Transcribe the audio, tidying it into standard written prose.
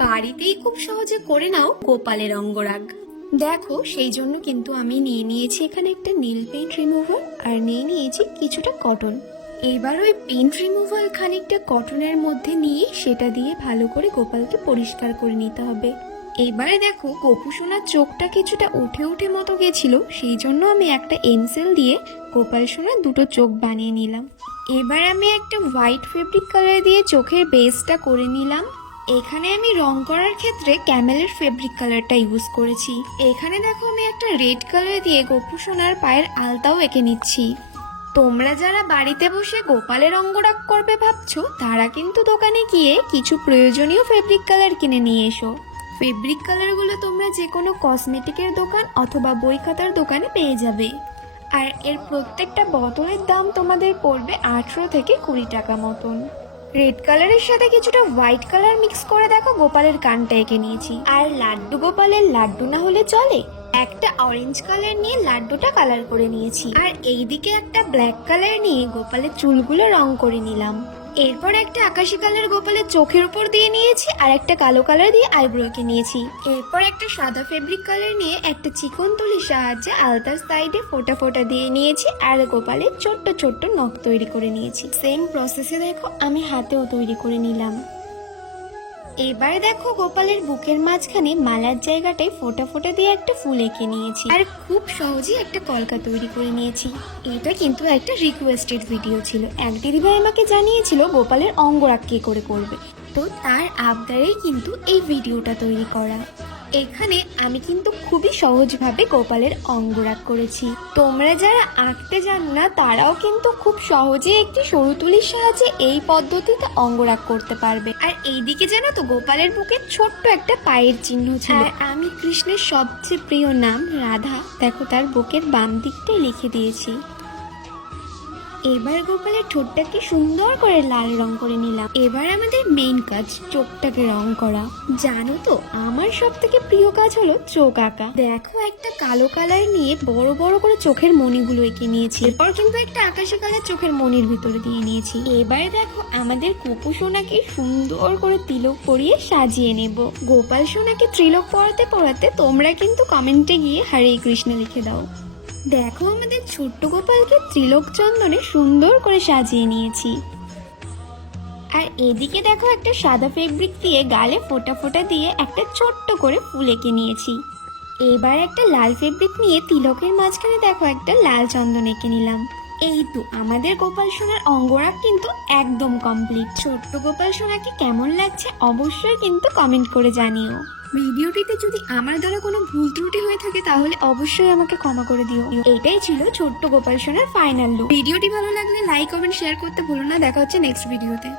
বাড়িতেই খুব সহজে করে নাও গোপালের অঙ্গরাগ। দেখো সেই জন্য কিন্তু আমি নিয়ে নিয়েছি এখানে একটা নীল পেইন্ট রিমুভার আর নিয়ে নিয়েছি কিছুটা কটন। এবার ওই পেইন্ট রিমুভার খানিকটা কটনের মধ্যে নিয়ে সেটা দিয়ে ভালো করে গোপালকে পরিষ্কার করে নিতে হবে। এবারে দেখো গোপু সোনার চোখটা কিছুটা উঠে উঠে মতো গেছিল, সেই জন্য আমি একটা এনসেল দিয়ে গোপাল সোনার দুটো চোখ বানিয়ে নিলাম। এবার আমি একটা হোয়াইট ফেব্রিক কালার দিয়ে চোখের বেসটা করে নিলাম। এখানে আমি রং করার ক্ষেত্রে ক্যামেলের ফেব্রিক কালারটা ইউজ করেছি। এখানে দেখো আমি একটা রেড কালার দিয়ে গোপু সোনার পায়ের আলতাও এঁকে নিচ্ছি। তোমরা যারা বাড়িতে বসে গোপালের অঙ্গরাগ করবে ভাবছো, তারা কিন্তু দোকানে গিয়ে কিছু প্রয়োজনীয় ফেব্রিক কালার কিনে নিয়ে এসো। ফেব্রিক কালারগুলো তোমরা যে কোনো কসমেটিকের দোকান অথবা বই খাতার দোকানে পেয়ে যাবে। আর এর প্রত্যেকটা বোতলের দাম তোমাদের পড়বে 18 থেকে 20 টাকা মতন। রেড কালারের সাথে কিছুটা হোয়াইট কালার মিক্স করে দেখো গোপালের কানটা এঁকে নিয়েছি। আর লাড্ডু গোপালের লাড্ডু না হলে চলে, একটা অরেঞ্জ কালার নিয়ে লাড্ডুটা কালার করে নিয়েছি। আর এইদিকে একটা ব্ল্যাক কালার নিয়ে গোপালের চুলগুলো রং করে নিলাম। এরপর একটা আকাশি কালার গোপালের চোখের উপর দিয়ে নিয়েছি আর একটা কালো কালার দিয়ে আইব্রোকে নিয়েছি। এরপর একটা সাদা ফেব্রিক কালার নিয়ে একটা চিকন তুলির সাহায্যে আলতার সাইডে ফোটা ফোটা দিয়ে নিয়েছি আর গোপালের ছোট্ট ছোট্ট নখ তৈরি করে নিয়েছি। সেম প্রসেসে দেখো আমি হাতেও তৈরি করে নিলাম। এবার দেখো গোপালের বুকের মাঝখানে মালার জায়গাটায় ফোটা ফোটা দিয়ে একটা ফুল এঁকে নিয়েছি আর খুব সহজেই একটা কলকা তৈরি করে নিয়েছি। এটা কিন্তু একটা রিকোয়েস্টেড ভিডিও ছিল। এক দিদিভাই আমাকে জানিয়েছিল গোপালের অঙ্গরাগ কে করে করবে, তো তার আবদারেই কিন্তু এই ভিডিওটা তৈরি করা। এখানে আমি কিন্তু খুবই সহজভাবে গোপালের অঙ্গরাগ করেছি। তোমরা যারা আঁকতে জানো না তারাও কিন্তু খুব সহজে একটি সরু তুলির সাহায্যে এই পদ্ধতিতে অঙ্গরাগ করতে পারবে। আর এইদিকে জানো তো গোপালের বুকে ছোট্ট একটা পায়ের চিহ্ন ছিল। আর আমি কৃষ্ণের সবচেয়ে প্রিয় নাম রাধা দেখো তার বুকের বাম দিকটাই লিখে দিয়েছি। এবার গোপালের ঠোঁটটাকে সুন্দর করে লাল রং করে নিলাম। এবার আমাদের মেইন কাজ চোখটাকে রং করা। জানো তো আমার সব থেকে প্রিয় কাজ হলো চোখ আঁকা। দেখো একটা কালো কালার নিয়ে বড় বড় করে চোখের মণিগুলো এঁকে নিয়েছি। এরপর কিন্তু একটা আকাশি কালার চোখের মণির ভিতরে দিয়ে নিয়েছি। এবার দেখো আমাদের গোপু সোনাকে সুন্দর করে তিলক পরিয়ে সাজিয়ে নেব। গোপাল সোনাকে ত্রিলক পরাতে পরাতে তোমরা কিন্তু কমেন্টে গিয়ে হরে কৃষ্ণ লিখে দাও। দেখো আমাদের ছোট্ট গোপালকে ত্রিলোক চন্দনে সুন্দর করে সাজিয়ে নিয়েছি। আর এদিকে দেখো একটা সাদা ফেব্রিক দিয়ে গালে ফোটা ফোটা দিয়ে একটা ছোট্ট করে ফুল এঁকে নিয়েছি। এবার একটা লাল ফেব্রিক নিয়ে তিলকের মাঝখানে দেখো একটা লাল চন্দন এঁকে নিলাম। এই তো আমাদের গোপাল সোনার অঙ্গরাগ কিন্তু একদম কমপ্লিট। ছোট্ট গোপাল সোনাকে কেমন লাগছে অবশ্যই কিন্তু কমেন্ট করে জানিও। ভিডিওটিতে যদি আমার দ্বারা কোনো ভুল ত্রুটি হয়ে থাকে তাহলে অবশ্যই আমাকে ক্ষমা করে দিও। এটাই ছিল ছোট্ট গোপাল সোনার ফাইনাল লুক। ভিডিওটি ভালো লাগলে লাইক কমেন্ট শেয়ার করতে ভুলো না। দেখা হচ্ছে নেক্সট ভিডিওতে।